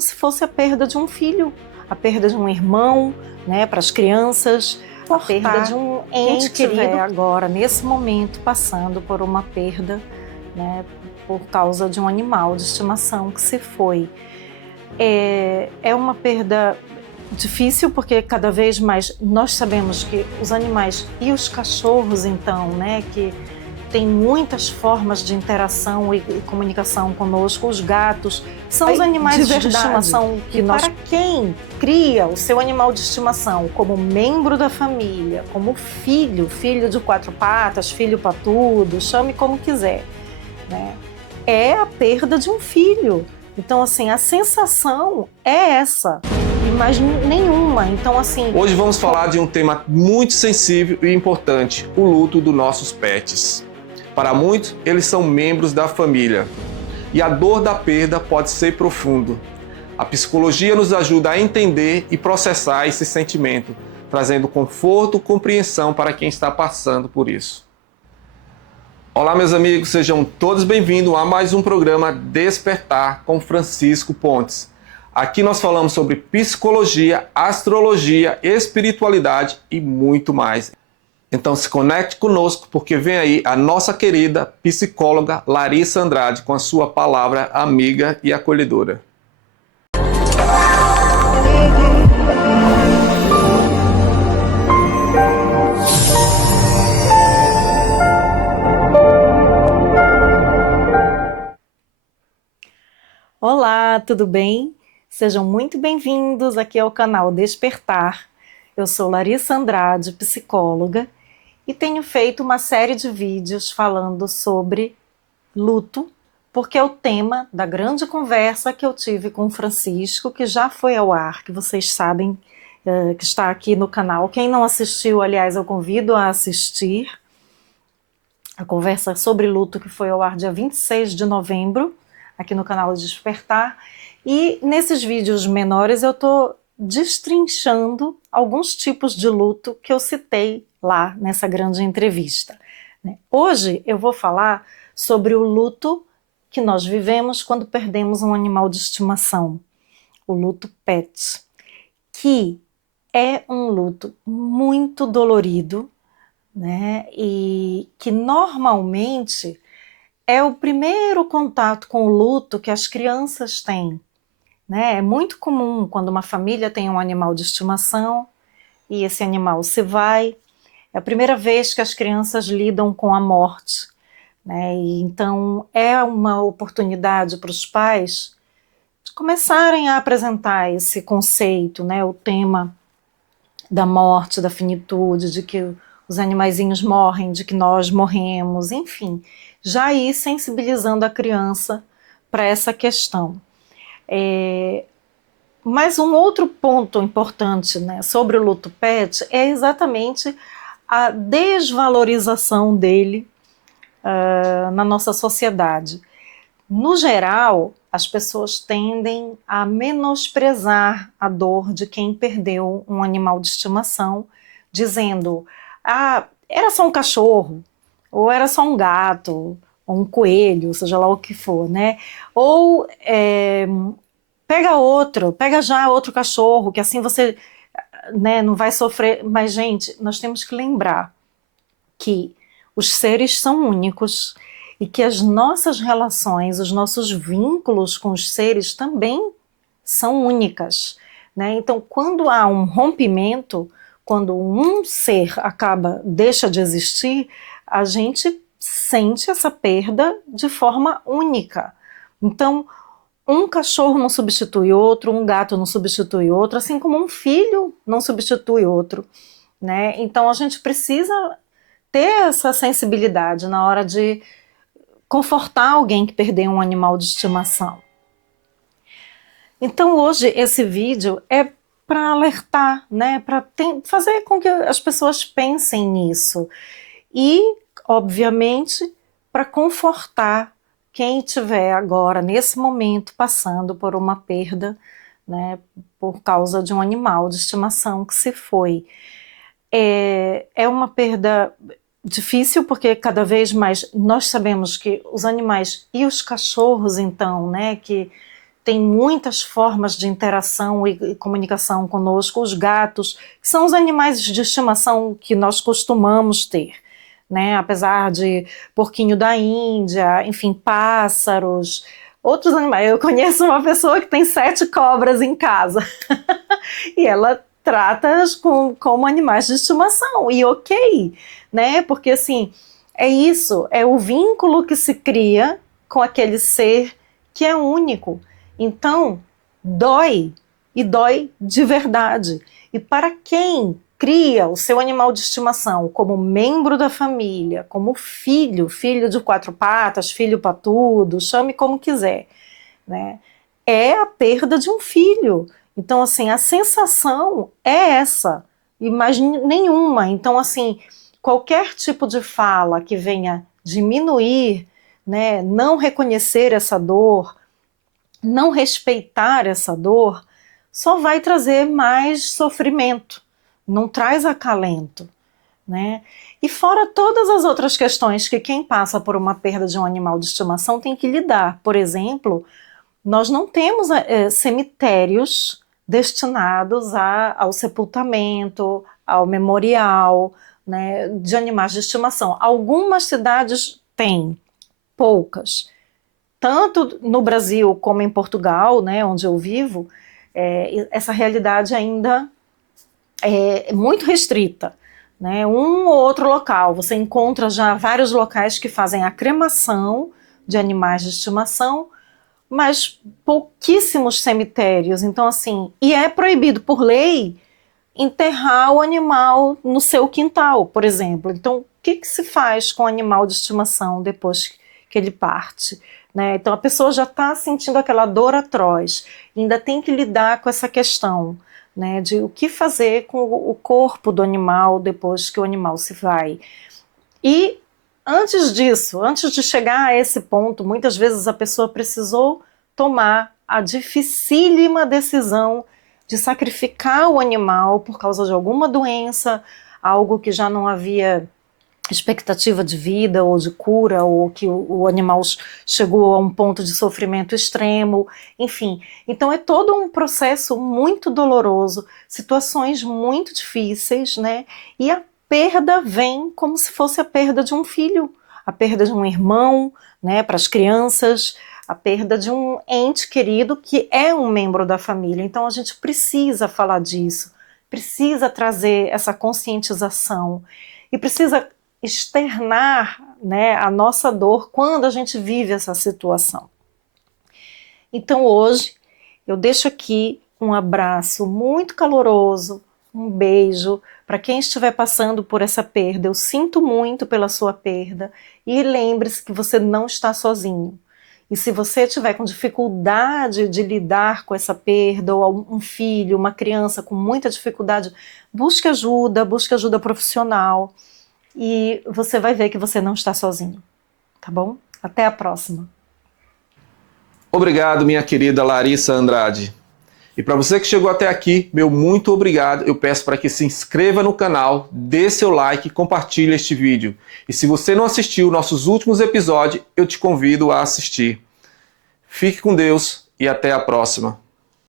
se fosse a perda de um filho, a perda de um irmão, né, para as crianças, a perda de um ente querido agora, nesse momento, passando por uma perda, né, por causa de um animal de estimação que se foi. É uma perda difícil, porque cada vez mais nós sabemos que os animais e os cachorros, então, né, que tem muitas formas de interação e comunicação conosco. Os gatos são os animais de estimação que nós... Para quem cria o seu animal de estimação como membro da família, como filho de quatro patas, filho patudo, chame como quiser, né? É a perda de um filho. Então, assim, a sensação é essa, e mais nenhuma. Então, assim... Hoje vamos falar de um tema muito sensível e importante, o luto dos nossos pets. Para muitos, eles são membros da família e a dor da perda pode ser profunda. A psicologia nos ajuda a entender e processar esse sentimento, trazendo conforto e compreensão para quem está passando por isso. Olá, meus amigos, sejam todos bem-vindos a mais um programa Despertar com Francisco Pontes. Aqui nós falamos sobre psicologia, astrologia, espiritualidade e muito mais. Então se conecte conosco, porque vem aí a nossa querida psicóloga Larissa Andrade com a sua palavra amiga e acolhedora. Olá, tudo bem? Sejam muito bem-vindos aqui ao canal Despertar. Eu sou Larissa Andrade, psicóloga, e tenho feito uma série de vídeos falando sobre luto, porque é o tema da grande conversa que eu tive com o Francisco, que já foi ao ar, que vocês sabem que está aqui no canal. Quem não assistiu, aliás, eu convido a assistir a conversa sobre luto, que foi ao ar dia 26 de novembro, aqui no canal Despertar. E nesses vídeos menores eu estou destrinchando alguns tipos de luto que eu citei lá nessa grande entrevista. Hoje eu vou falar sobre o luto que nós vivemos quando perdemos um animal de estimação, o luto pet, que é um luto muito dolorido, né? E que normalmente é o primeiro contato com o luto que as crianças têm, né? É muito comum quando uma família tem um animal de estimação e esse animal se vai, é a primeira vez que as crianças lidam com a morte, né? E então é uma oportunidade para os pais de começarem a apresentar esse conceito, né? O tema da morte, da finitude, de que os animaizinhos morrem, de que nós morremos, enfim, já ir sensibilizando a criança para essa questão. Mas um outro ponto importante, né, sobre o luto pet é exatamente a desvalorização dele na nossa sociedade. No geral, as pessoas tendem a menosprezar a dor de quem perdeu um animal de estimação, dizendo: ah, era só um cachorro, ou era só um gato, ou um coelho, seja lá o que for, né? Ou pega já outro cachorro, que assim você, né, não vai sofrer. Mas, gente, nós temos que lembrar que os seres são únicos e que as nossas relações, os nossos vínculos com os seres também são únicas, né? Então, quando há um rompimento, quando um ser deixa de existir, a gente sente essa perda de forma única. Então, um cachorro não substitui outro, um gato não substitui outro, assim como um filho não substitui outro, né? Então, a gente precisa ter essa sensibilidade na hora de confortar alguém que perdeu um animal de estimação. Então hoje esse vídeo é para alertar, né, para fazer com que as pessoas pensem nisso e, obviamente, para confortar quem estiver agora, nesse momento, passando por uma perda, né, por causa de um animal de estimação que se foi. É uma perda difícil, porque cada vez mais nós sabemos que os animais e os cachorros, então, né, que tem muitas formas de interação e comunicação conosco. Os gatos, que são os animais de estimação que nós costumamos ter, né? Apesar de porquinho da Índia, enfim, pássaros, outros animais. Eu conheço uma pessoa que tem 7 cobras em casa e ela trata-as como animais de estimação, e ok, né? Porque assim, é isso, é o vínculo que se cria com aquele ser que é único. Então, dói, e dói de verdade. E para quem cria o seu animal de estimação como membro da família, como filho, filho de 4 patas, filho patudo, chame como quiser, né? É a perda de um filho. Então, assim, a sensação é essa, e mais nenhuma. Então, assim, qualquer tipo de fala que venha diminuir, né, não reconhecer essa dor, não respeitar essa dor, só vai trazer mais sofrimento, não traz acalento, né? E fora todas as outras questões que quem passa por uma perda de um animal de estimação tem que lidar. Por exemplo, nós não temos cemitérios destinados ao sepultamento, ao memorial, né, de animais de estimação. Algumas cidades têm, poucas. Tanto no Brasil como em Portugal, né, onde eu vivo, essa realidade ainda é muito restrita, né? Um ou outro local, você encontra já vários locais que fazem a cremação de animais de estimação, mas pouquíssimos cemitérios. Então, assim, e é proibido por lei enterrar o animal no seu quintal, por exemplo. Então, o que se faz com o animal de estimação depois que ele parte, né? Então, a pessoa já está sentindo aquela dor atroz, ainda tem que lidar com essa questão, né, de o que fazer com o corpo do animal depois que o animal se vai. E antes disso, antes de chegar a esse ponto, muitas vezes a pessoa precisou tomar a dificílima decisão de sacrificar o animal por causa de alguma doença, algo que já não havia expectativa de vida ou de cura, ou que o animal chegou a um ponto de sofrimento extremo, enfim. Então é todo um processo muito doloroso, situações muito difíceis, né? E a perda vem como se fosse a perda de um filho, a perda de um irmão, né, para as crianças, a perda de um ente querido que é um membro da família. Então a gente precisa falar disso, precisa trazer essa conscientização e precisa externar, né, a nossa dor quando a gente vive essa situação. Então hoje eu deixo aqui um abraço muito caloroso, um beijo para quem estiver passando por essa perda. Eu sinto muito pela sua perda e lembre-se que você não está sozinho. E se você estiver com dificuldade de lidar com essa perda, ou um filho, uma criança com muita dificuldade, busque ajuda profissional. E você vai ver que você não está sozinho, tá bom? Até a próxima. Obrigado, minha querida Larissa Andrade. E para você que chegou até aqui, meu muito obrigado. Eu peço para que se inscreva no canal, dê seu like e compartilhe este vídeo. E se você não assistiu nossos últimos episódios, eu te convido a assistir. Fique com Deus e até a próxima.